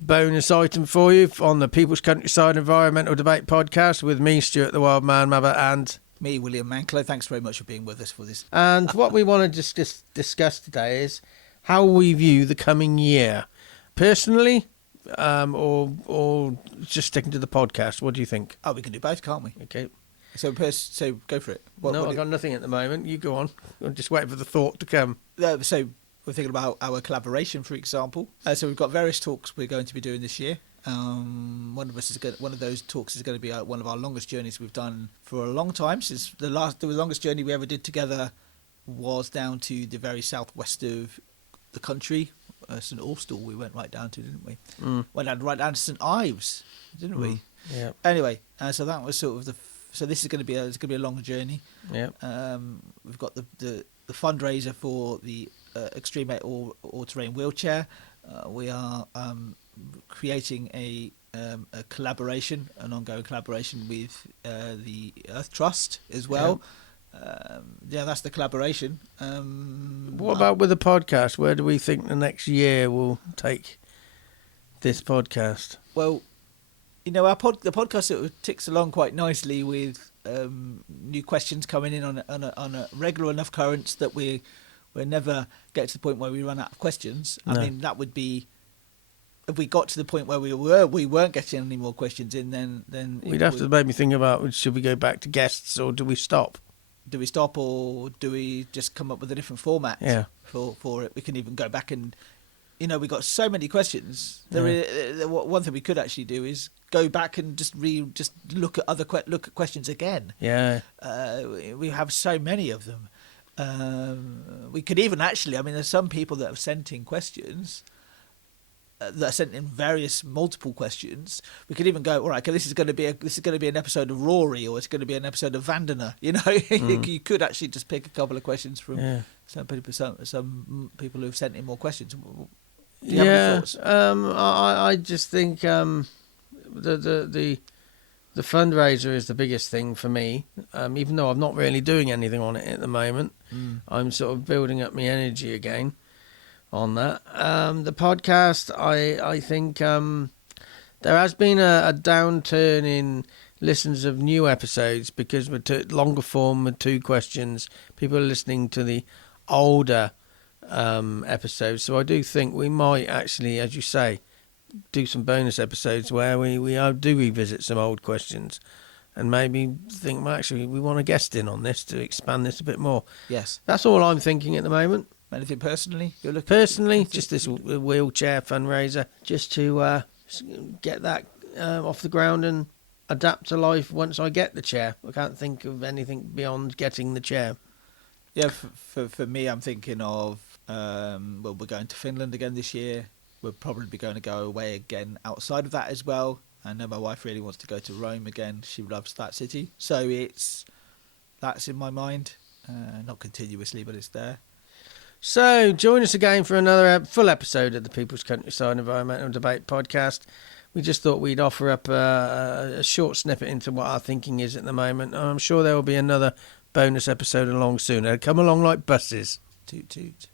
bonus item for you on the People's Countryside Environmental Debate podcast with me, Stuart the Wild Man Mother, and me, William Manklow. Thanks very much for being with us for this. And what we want to just discuss today is how we view the coming year, personally, or just sticking to the podcast. What do you think? Oh, we can do both, can't we? Okay. So go for it. I've got nothing at the moment. You go on. I'm just waiting for the thought to come. So we're thinking about our collaboration, for example. So we've got various talks we're going to be doing this year. One of those talks is going to be one of our longest journeys we've done for a long time. Since the longest journey we ever did together was down to the very southwest of the country, St Austell. We went right down to, didn't we? Went right down to St Ives, didn't we? Yeah. Anyway, so that was sort of So this is going to be a long journey. Yeah. We've got the fundraiser for the extreme all-terrain wheelchair. We are creating a collaboration, an ongoing collaboration with the Earth Trust as well. That's the collaboration. What about with the podcast? Where do we think the next year will take this podcast? Well, the podcast sort of ticks along quite nicely with new questions coming in on a regular enough currents that we'll never get to the point where we run out of questions. No. I mean, that would be, if we got to the point where we weren't getting any more questions in, then we'd have to maybe think about, should we go back to guests or do we stop? Do we stop or do we just come up with a different format for it? We can even go back and, we got so many questions. One thing we could actually do is go back and just look at questions again. Yeah. We have so many of them. We could even actually, there's some people that have sent in questions that are sent in multiple questions. We could even go, all right, okay, this is going to be an episode of Rory, or it's going to be an episode of Vandana. You could actually just pick a couple of questions from some people who've sent in more questions. Do you have any thoughts? I just think the fundraiser is the biggest thing for me. Even though I'm not really doing anything on it at the moment, I'm sort of building up my energy again on that. The podcast, I think there has been a downturn in listens of new episodes because we're longer form with 2 questions. People are listening to the older episodes, so I do think we might actually, as you say, do some bonus episodes where we do revisit some old questions and maybe think, well, actually, we want a guest in on this to expand this a bit more. Yes. That's all I'm thinking at the moment. Anything personally you're looking Personally, just this wheelchair fundraiser, just to get that off the ground and adapt to life once I get the chair. I can't think of anything beyond getting the chair. Yeah, for me, I'm thinking of, we're going to Finland again this year. We're probably going to go away again outside of that as well. I know my wife really wants to go to Rome again. She loves that city. So that's in my mind. Not continuously, but it's there. So join us again for another full episode of the People's Countryside Environmental Debate podcast. We just thought we'd offer up a short snippet into what our thinking is at the moment. I'm sure there will be another bonus episode along soon. They'll come along like buses. Toot toot.